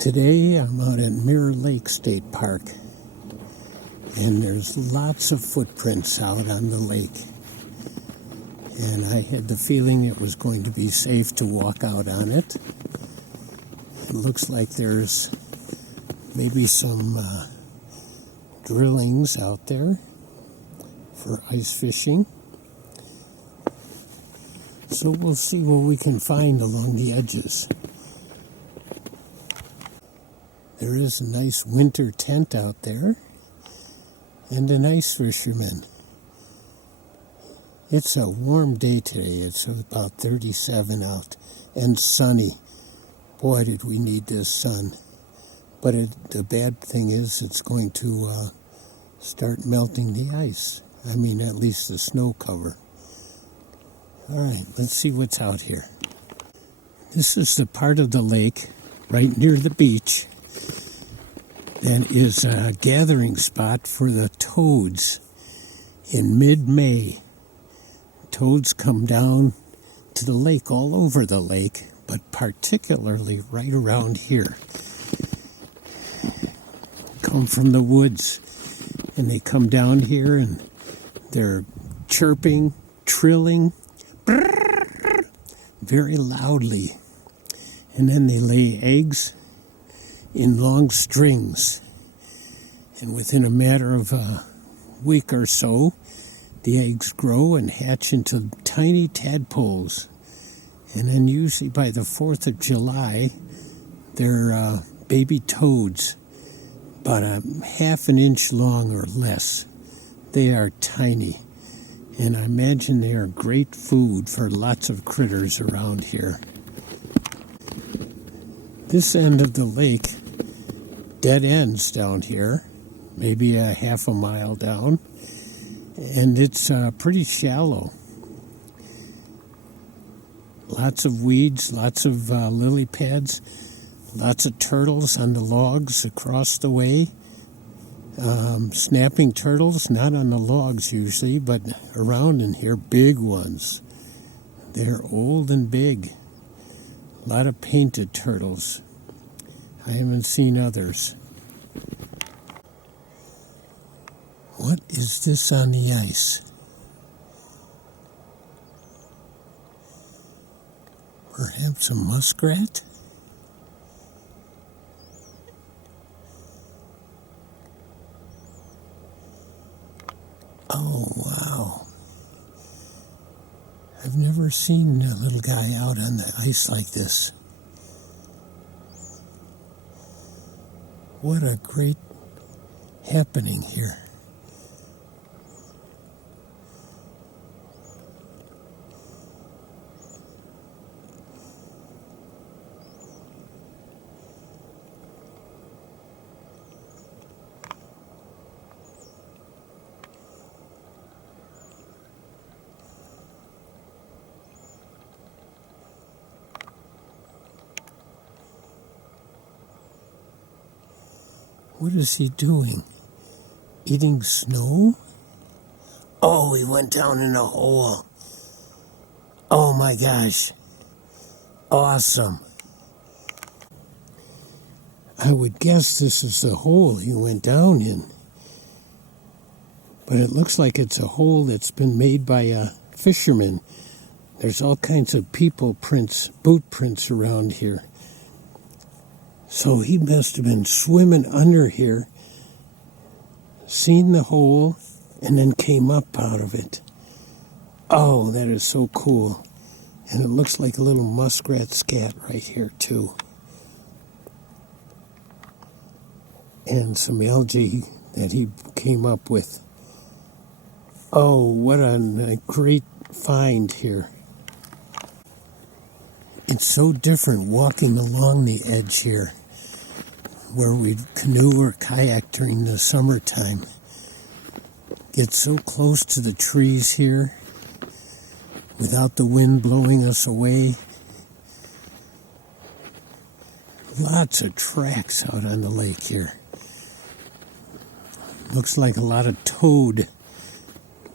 Today I'm out at Mirror Lake State Park, and there's lots of footprints out on the lake. And I had the feeling it was going to be safe to walk out on it. It looks like there's maybe some drillings out there for ice fishing. So we'll see what we can find along the edges. There is a nice winter tent out there and an ice fisherman. It's a warm day today. It's about 37 out and sunny. Boy, did we need this sun. But the bad thing is it's going to start melting the ice. I mean, at least the snow cover. All right, let's see what's out here. This is the part of the lake right near the beach that is a gathering spot for the toads in mid-May. Toads come down to the lake, all over the lake, but particularly right around here. Come from the woods, and they come down here, and they're chirping, trilling, very loudly. And then they lay eggs in long strings. And within a matter of a week or so, the eggs grow and hatch into tiny tadpoles. And then usually by the 4th of July, they're baby toads, about a half an inch long or less. They are tiny. And I imagine they are great food for lots of critters around here. This end of the lake dead ends down here, maybe a half a mile down, and it's pretty shallow. Lots of weeds, lots of lily pads, lots of turtles on the logs across the way. Snapping turtles, not on the logs usually, but around in here, big ones. They're old and big. A lot of painted turtles. I haven't seen others. What is this on the ice? Perhaps a muskrat? Oh, wow. I've never seen a little guy out on the ice like this. What a great happening here. What is he doing? Eating snow? Oh, he went down in a hole. Oh my gosh. Awesome. I would guess this is the hole he went down in. But it looks like it's a hole that's been made by a fisherman. There's all kinds of people prints, boot prints around here. So he must have been swimming under here, seen the hole, and then came up out of it. Oh, that is so cool. And it looks like a little muskrat scat right here, too. And some algae that he came up with. Oh, what a great find here. It's so different walking along the edge here, where we'd canoe or kayak during the summertime. Get so close to the trees here without the wind blowing us away. Lots of tracks out on the lake here. Looks like a lot of toad,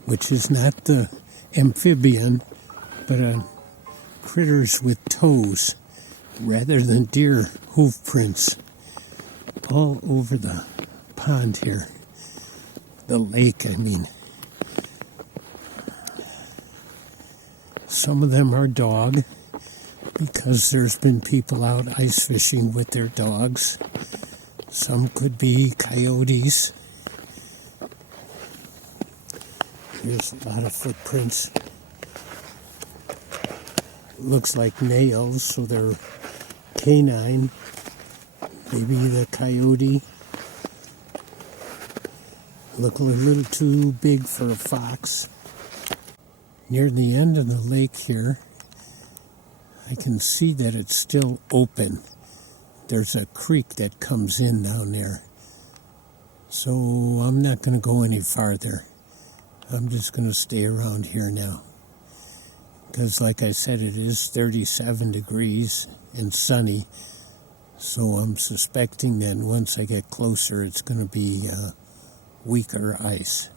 which is not the amphibian, but critters with toes rather than deer hoof prints. all over the pond here. The lake, I mean. Some of them are dog, because there's been people out ice fishing with their dogs. Some could be coyotes. There's a lot of footprints. Looks like nails, so they're canine. Maybe the coyote. Look a little too big for a fox. Near the end of the lake here, I can see that it's still open. There's a creek that comes in down there. So I'm not going to go any farther. I'm just going to stay around here now. Because like I said, it is 37 degrees and sunny. So I'm suspecting that once I get closer, it's going to be weaker ice.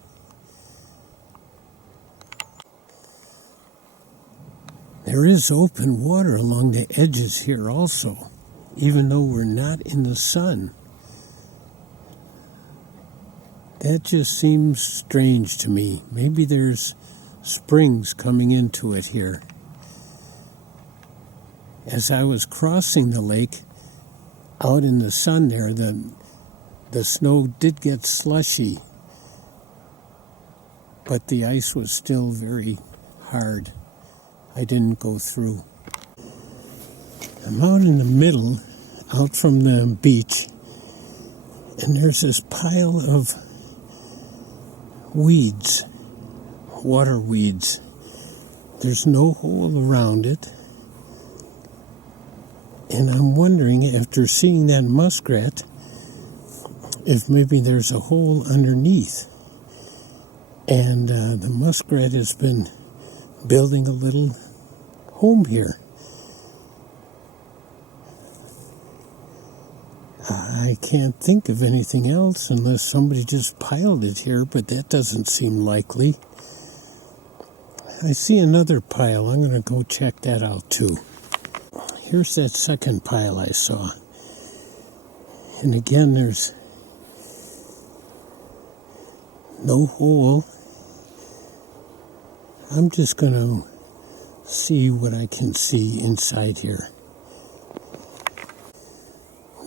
There is open water along the edges here also, even though we're not in the sun. That just seems strange to me. Maybe there's springs coming into it here. As I was crossing the lake, out in the sun there, the snow did get slushy, but the ice was still very hard. I didn't go through. I'm out in the middle, out from the beach, and there's this pile of weeds, water weeds. There's no hole around it. And I'm wondering, after seeing that muskrat, if maybe there's a hole underneath. And the muskrat has been building a little home here. I can't think of anything else unless somebody just piled it here, but that doesn't seem likely. I see another pile. I'm going to go check that out too. Here's that second pile I saw. And again, there's no hole. I'm just going to see what I can see inside here.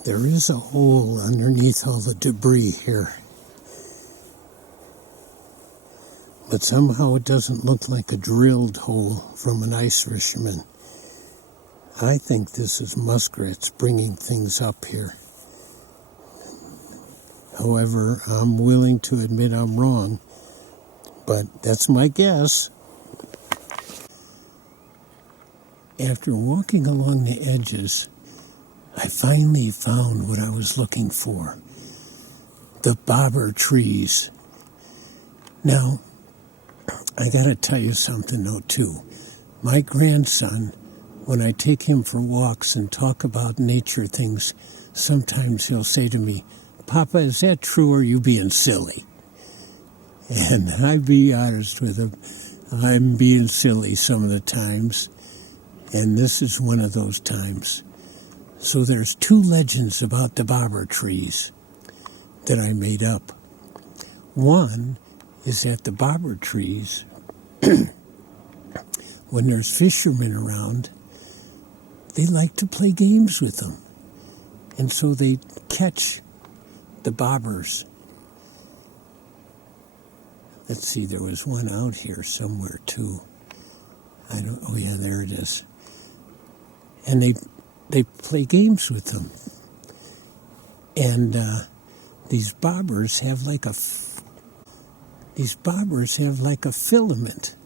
There is a hole underneath all the debris here. But somehow it doesn't look like a drilled hole from an ice fisherman. I think this is muskrats bringing things up here. However, I'm willing to admit I'm wrong, but that's my guess. After walking along the edges, I finally found what I was looking for. The bobber trees. Now, I gotta tell you something though too. My grandson, when I take him for walks and talk about nature things, sometimes he'll say to me, "Papa, is that true or are you being silly?" And I be honest with him, I'm being silly some of the times, and this is one of those times. So there's two legends about the bobber trees that I made up. One is that the bobber trees, when there's fishermen around, they like to play games with them. And so they catch the bobbers. Let's see, there was one out here somewhere too. Oh yeah, there it is. And they play games with them. And these bobbers have like a filament,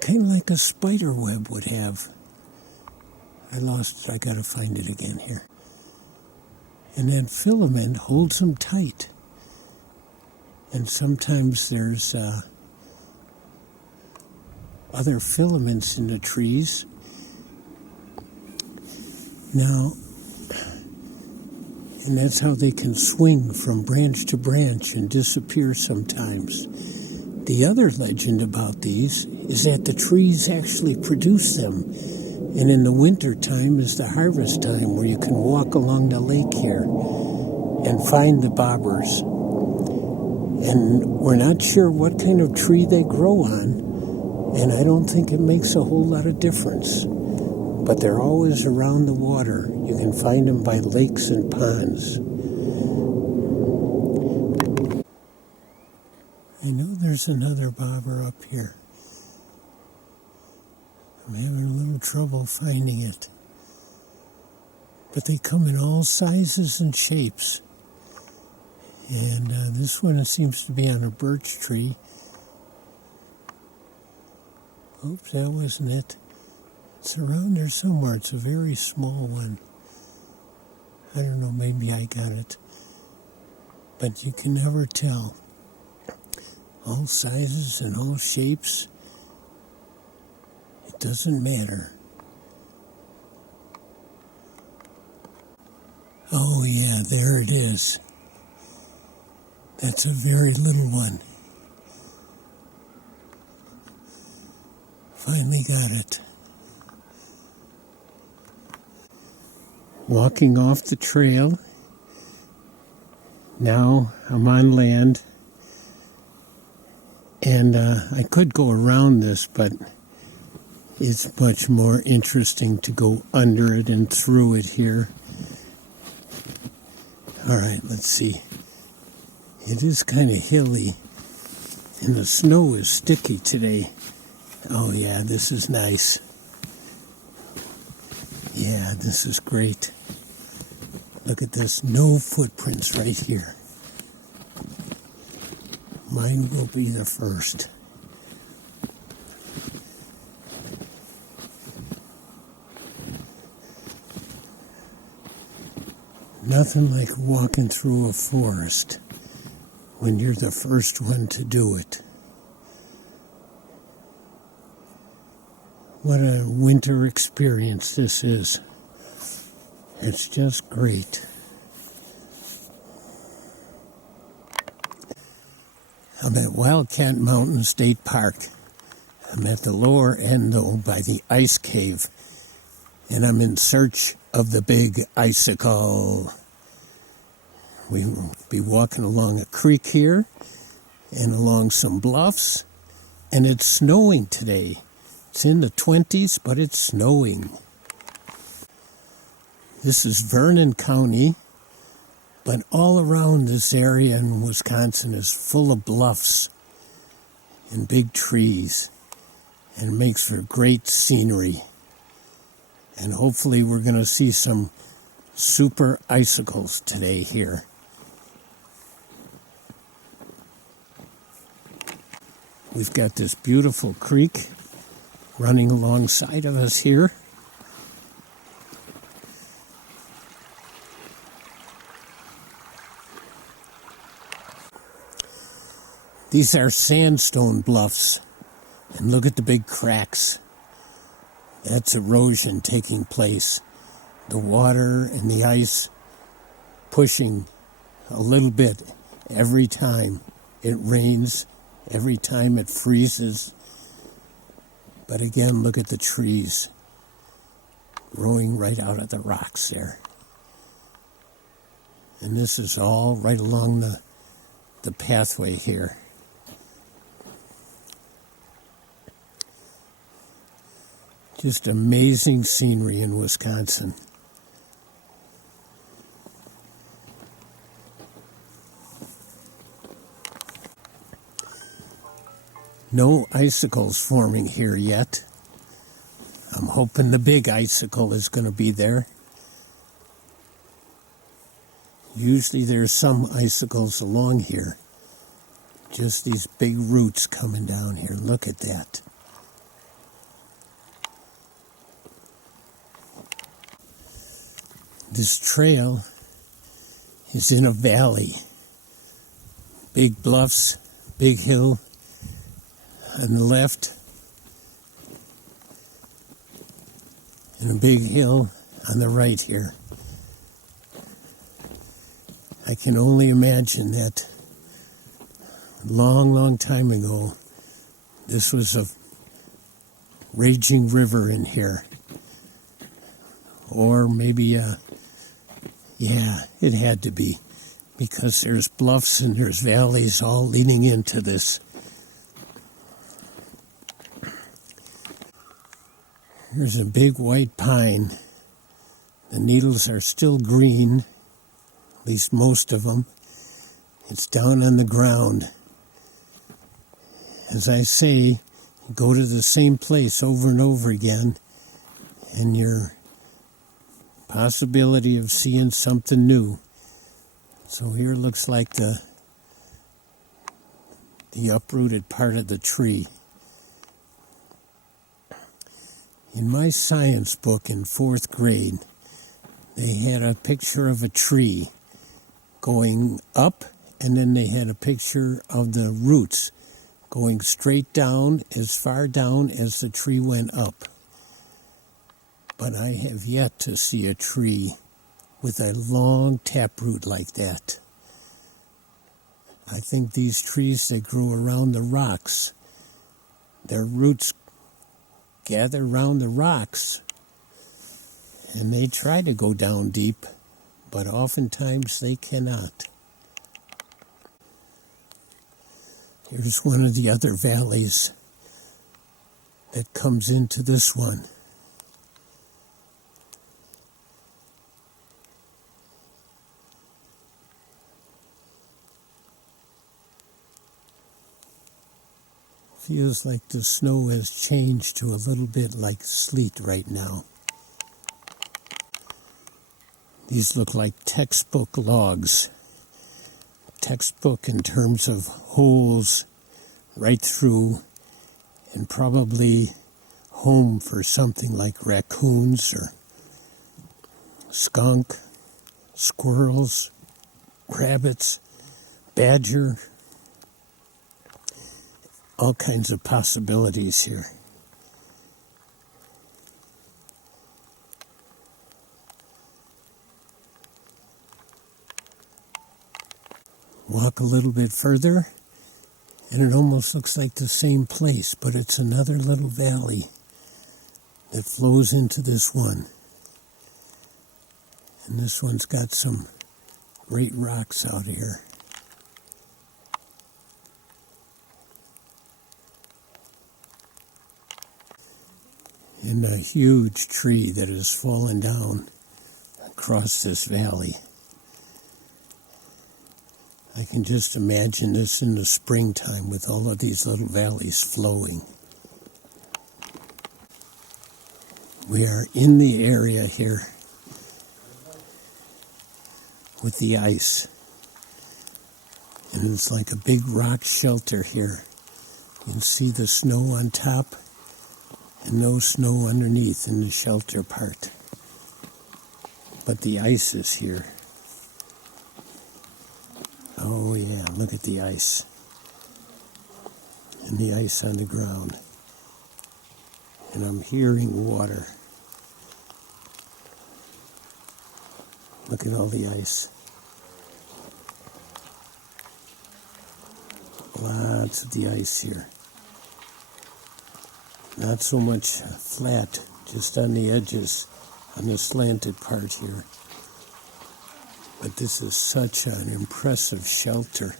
kind of like a spider web would have. I lost it. I got to find it again here. And that filament holds them tight. And sometimes there's other filaments in the trees. Now, and that's how they can swing from branch to branch and disappear sometimes. The other legend about these is that the trees actually produce them. And in the winter time is the harvest time where you can walk along the lake here. and find the bobbers. And we're not sure what kind of tree they grow on, and I don't think it makes a whole lot of difference. But they're always around the water. You can find them by lakes and ponds. I know there's another bobber up here. I'm having a little trouble finding it. But they come in all sizes and shapes. And this one seems to be on a birch tree. Oops, that wasn't it. It's around there somewhere. It's a very small one. I don't know, maybe I got it. But you can never tell. All sizes and all shapes. It doesn't matter. Oh yeah, there it is. That's a very little one. Finally got it. Walking off the trail. Now I'm on land. And I could go around this, but it's much more interesting to go under it and through it here. All right, let's see. It is kind of hilly, and the snow is sticky today. Oh yeah, this is nice. Yeah, this is great. Look at this, no footprints right here. Mine will be the first. Nothing like walking through a forest when you're the first one to do it. What a winter experience this is. It's just great. I'm at Wildcat Mountain State Park. I'm at the lower end, though, by the ice cave, and I'm in search of the big icicle. We will be walking along a creek here and along some bluffs, and it's snowing today. It's in the 20s, but it's snowing. This is Vernon County, but all around this area in Wisconsin is full of bluffs and big trees, and it makes for great scenery. And hopefully we're going to see some super icicles today here. We've got this beautiful creek running alongside of us here. These are sandstone bluffs, and look at the big cracks. That's erosion taking place. The water and the ice pushing a little bit every time it rains, every time it freezes. But again, look at the trees growing right out of the rocks there. And this is all right along the pathway here. Just amazing scenery in Wisconsin. No icicles forming here yet. I'm hoping the big icicle is going to be there. Usually there's some icicles along here. Just these big roots coming down here. Look at that. This trail is in a valley. Big bluffs, big hill on the left, and a big hill on the right here. I can only imagine that long time ago, this was a raging river in here. Or maybe, yeah, it had to be. because there's bluffs and there's valleys all leading into this. Here's a big white pine. The needles are still green, at least most of them. It's down on the ground. As I say, you go to the same place over and over again, and your possibility of seeing something new. So here looks like the uprooted part of the tree. In my science book in 4th grade, they had a picture of a tree going up, and then they had a picture of the roots going straight down, as far down as the tree went up. But I have yet to see a tree with a long taproot like that. I think these trees that grow around the rocks, their roots gather around the rocks, and they try to go down deep, but oftentimes they cannot. Here's one of the other valleys that comes into this one. Feels like the snow has changed to a little bit like sleet right now. These look like textbook logs. Textbook in terms of holes right through, and probably home for something like raccoons or skunk, squirrels, rabbits, badger. All kinds of possibilities here. Walk a little bit further, and it almost looks like the same place, but it's another little valley that flows into this one. And this one's got some great rocks out here. And a huge tree that has fallen down across this valley. I can just imagine this in the springtime with all of these little valleys flowing. We are in the area here with the ice. And it's like a big rock shelter here. You can see the snow on top and no snow underneath in the shelter part. But the ice is here. Oh yeah, look at the ice. And the ice on the ground. And I'm hearing water. Look at all the ice. Lots of the ice here. Not so much flat, just on the edges, on the slanted part here. But this is such an impressive shelter.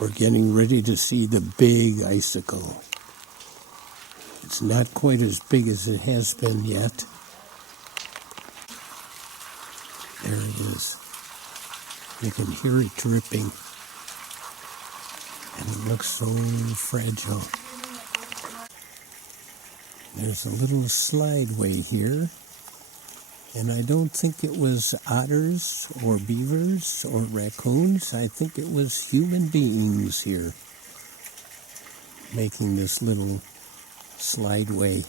We're getting ready to see the big icicle. It's not quite as big as it has been yet. There it is. You can hear it dripping. And it looks so fragile. There's a little slideway here. And I don't think it was otters or beavers or raccoons. I think it was human beings here making this little slideway.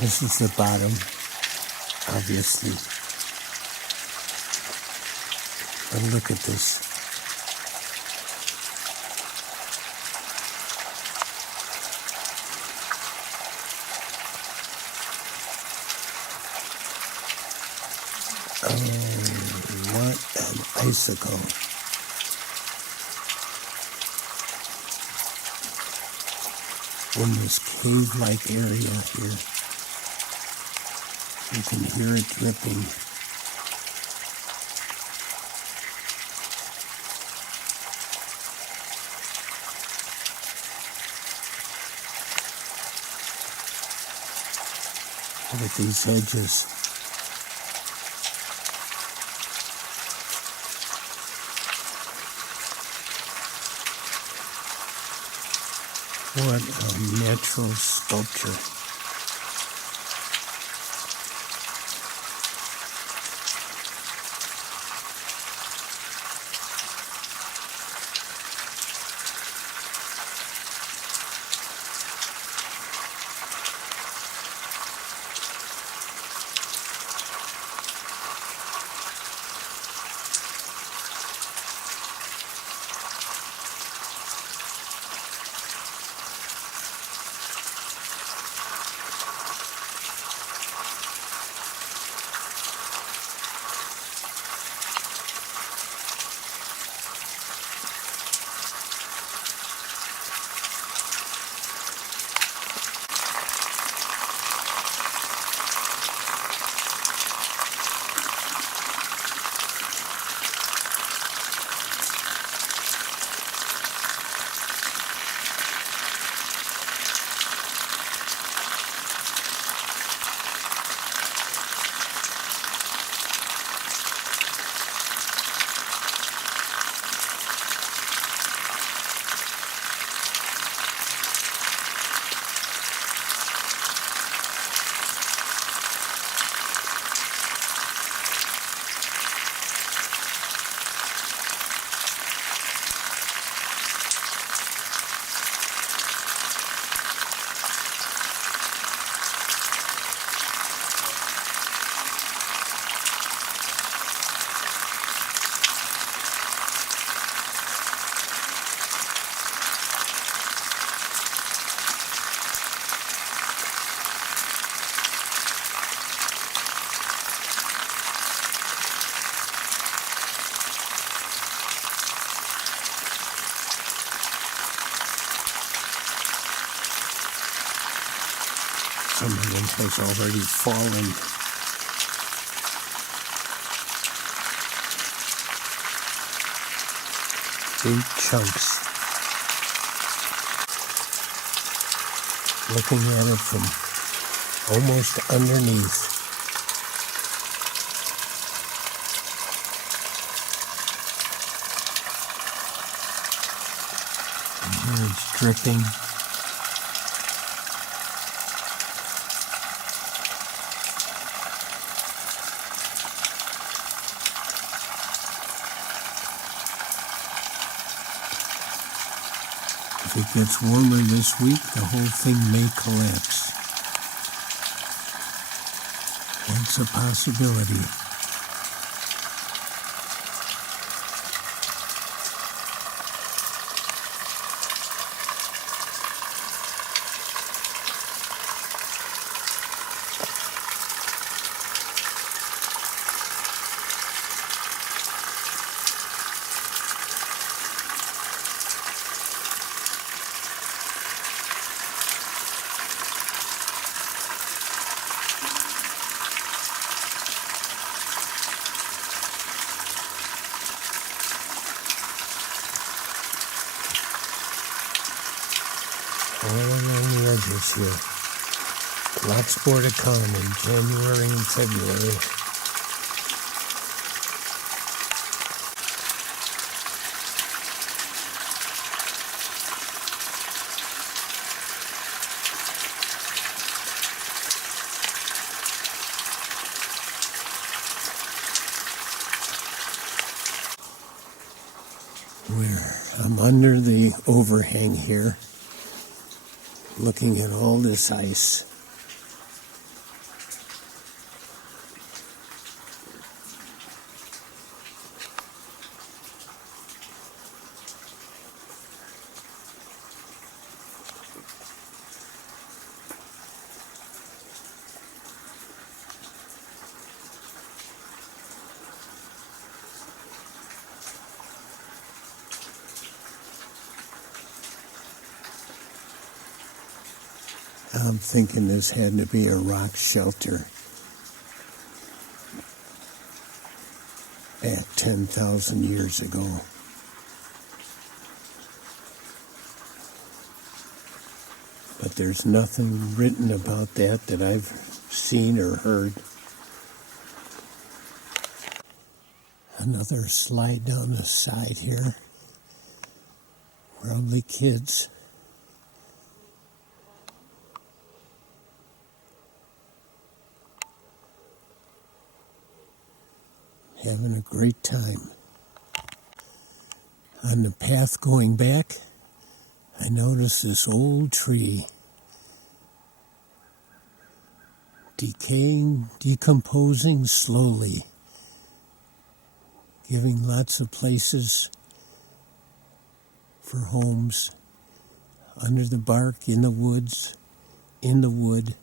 This is the bottom, obviously. But look at this. What an icicle. In this cave-like area here. You can hear it dripping. Look at these hedges. What a natural sculpture. Some of them has already fallen. Big chunks. Looking at it from almost underneath. And here it's dripping. If it gets warmer this week, the whole thing may collapse. That's a possibility. All along the edges here. Lots more to come in January and February. I'm under the overhang here, looking at all this ice. I'm thinking this had to be a rock shelter back 10,000 years ago. But there's nothing written about that I've seen or heard. Another slide down the side here. Probably kids. Having a great time. On the path going back, I noticed this old tree decaying, decomposing slowly, giving lots of places for homes under the bark, in the woods, in the wood.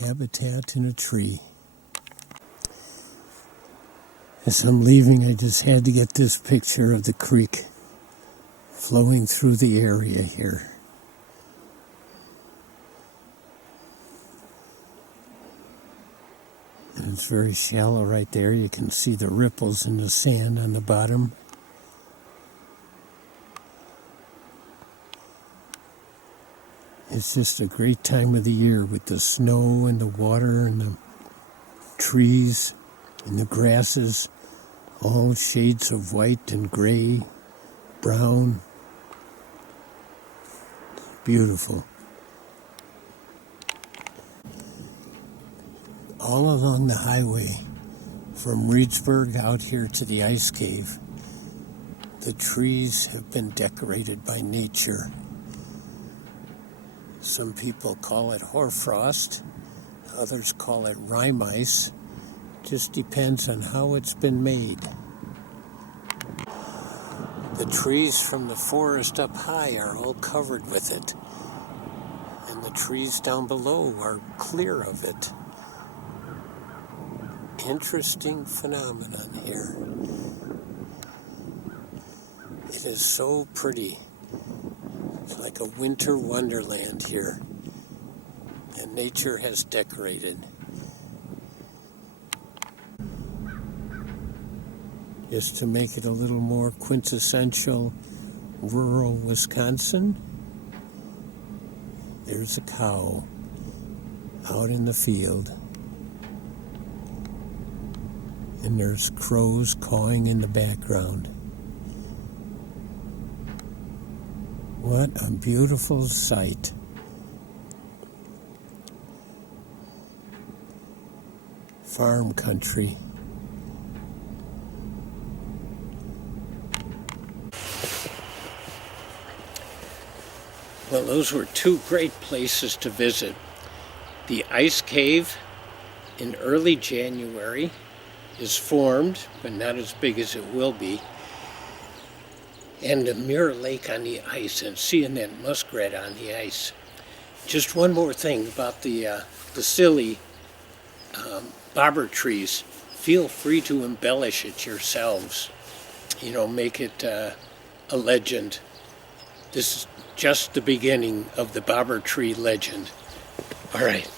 Habitat in a tree. As I'm leaving, I just had to get this picture of the creek flowing through the area here. And it's very shallow right there. You can see the ripples in the sand on the bottom. It's just a great time of the year with the snow and the water and the trees and the grasses, all shades of white and gray, brown. Beautiful. All along the highway from Reedsburg out here to the ice cave, the trees have been decorated by nature. Some people call it hoarfrost, others call it rime ice. Just depends on how it's been made. The trees from the forest up high are all covered with it, and the trees down below are clear of it. Interesting phenomenon here. It is so pretty. It's like a winter wonderland here, and nature has decorated. Just to make it a little more quintessential rural Wisconsin, there's a cow out in the field, and there's crows cawing in the background. What a beautiful sight. Farm country. Well, those were two great places to visit. The ice cave in early January is formed, but not as big as it will be. And the Mirror Lake on the ice, and seeing that muskrat on the ice. Just one more thing about the silly bobber trees. Feel free to embellish it yourselves. You know, make it a legend. This is just the beginning of the bobber tree legend. All right.